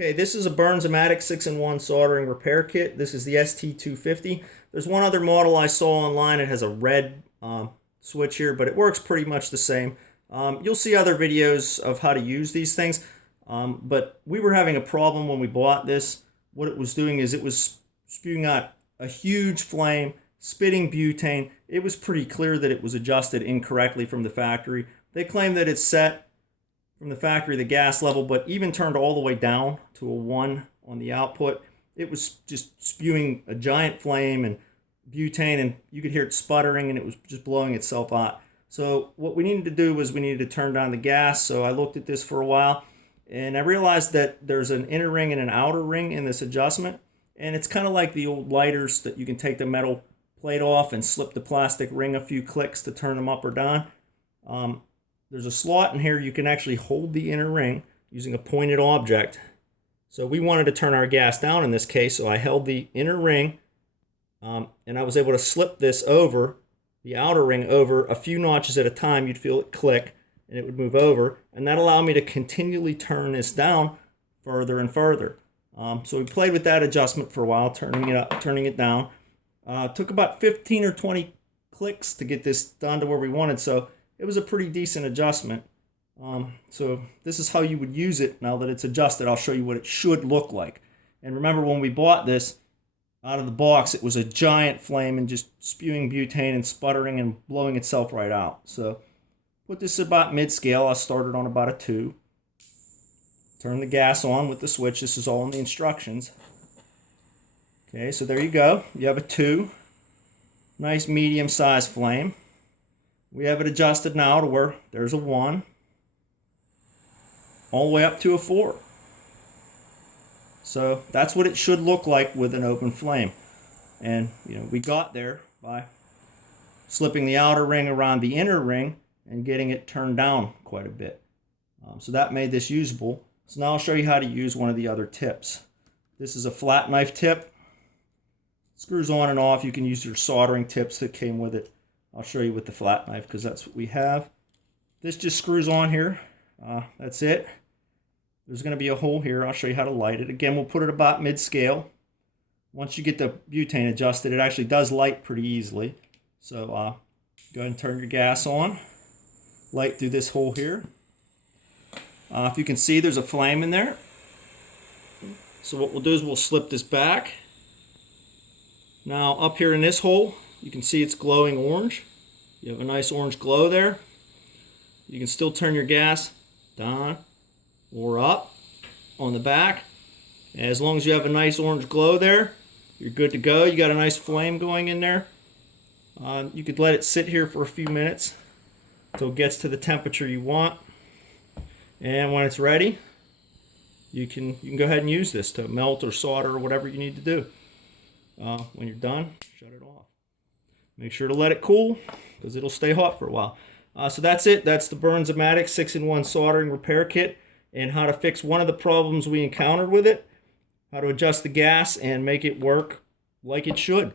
Okay, this is a Bernzomatic 6-in-1 soldering repair kit. This is the ST250. There's one other model I saw online. It has a red switch here, but it works pretty much the same. You'll see other videos of how to use these things, but we were having a problem when we bought this. What it was doing is it was spewing out a huge flame, spitting butane. It was pretty clear that it was adjusted incorrectly from the factory. They claim that it's set from the factory, the gas level, but even turned all the way down to a 1 on the output, it was just spewing a giant flame and butane, and you could hear it sputtering, and it was just blowing itself out. So what we needed to do was we needed to turn down the gas. So I looked at this for a while, and I realized that there's an inner ring and an outer ring in this adjustment, and it's kind of like the old lighters that you can take the metal plate off and slip the plastic ring a few clicks to turn them up or down. There's a slot in here you can actually hold the inner ring using a pointed object. So we wanted to turn our gas down in this case, so I held the inner ring and I was able to slip this over, the outer ring over a few notches at a time. You'd feel it click and it would move over, and that allowed me to continually turn this down further and further. So we played with that adjustment for a while, turning it up, turning it down. Took about 15 or 20 clicks to get this done to where we wanted, so it was a pretty decent adjustment. So this is how you would use it. Now that it's adjusted, I'll show you what it should look like. And remember, when we bought this out of the box, it was a giant flame and just spewing butane and sputtering and blowing itself right out. So put this about mid-scale. I started on about a 2. Turn the gas on with the switch. This is all in the instructions. Okay, so there you go. You have a 2. Nice medium-sized flame. We have it adjusted now to where there's a 1 all the way up to a 4. So that's what it should look like with an open flame. And we got there by slipping the outer ring around the inner ring and getting it turned down quite a bit. So that made this usable. So now I'll show you how to use one of the other tips. This is a flat knife tip. Screws on and off. You can use your soldering tips that came with it. I'll show you with the flat knife because that's what we have. This just screws on here. That's it. There's going to be a hole here. I'll show you how to light it. Again, we'll put it about mid-scale. Once you get the butane adjusted, it actually does light pretty easily. So go ahead and turn your gas on. Light through this hole here. If you can see, there's a flame in there. So what we'll do is we'll slip this back. Now up here in this hole, you can see it's glowing orange. You have a nice orange glow there. You can still turn your gas down or up on the back. As long as you have a nice orange glow there, you're good to go. You got a nice flame going in there. You could let it sit here for a few minutes until it gets to the temperature you want. And when it's ready, you can go ahead and use this to melt or solder or whatever you need to do. When you're done, shut it off. Make sure to let it cool because it'll stay hot for a while. So that's it. That's the Bernzomatic 6-in-1 soldering repair kit and how to fix one of the problems we encountered with it, how to adjust the gas and make it work like it should.